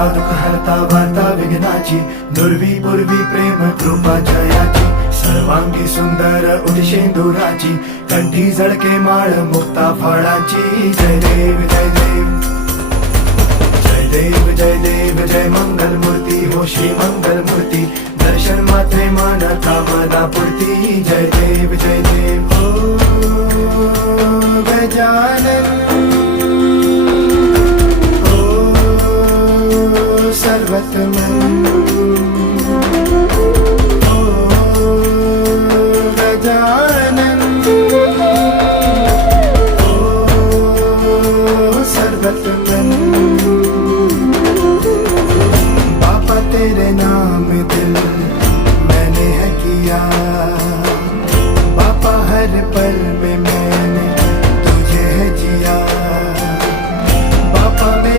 हरता दुःख हरता वार्ता विघ्नाची, दुर्वी पूर्वी प्रेम कृपा जयाची, सर्वांगी सुंदर उदिशेंदुराची, कंठी झळके माळ मुक्ता फळाची. जय देव जय देव जय देव जय देव जय मंगल मूर्ती हो श्री मंगल मूर्ती, दर्शन मात्रे मन कामना पूर्ती. जय देव जय देव हो गजानन हो सर्वतमन.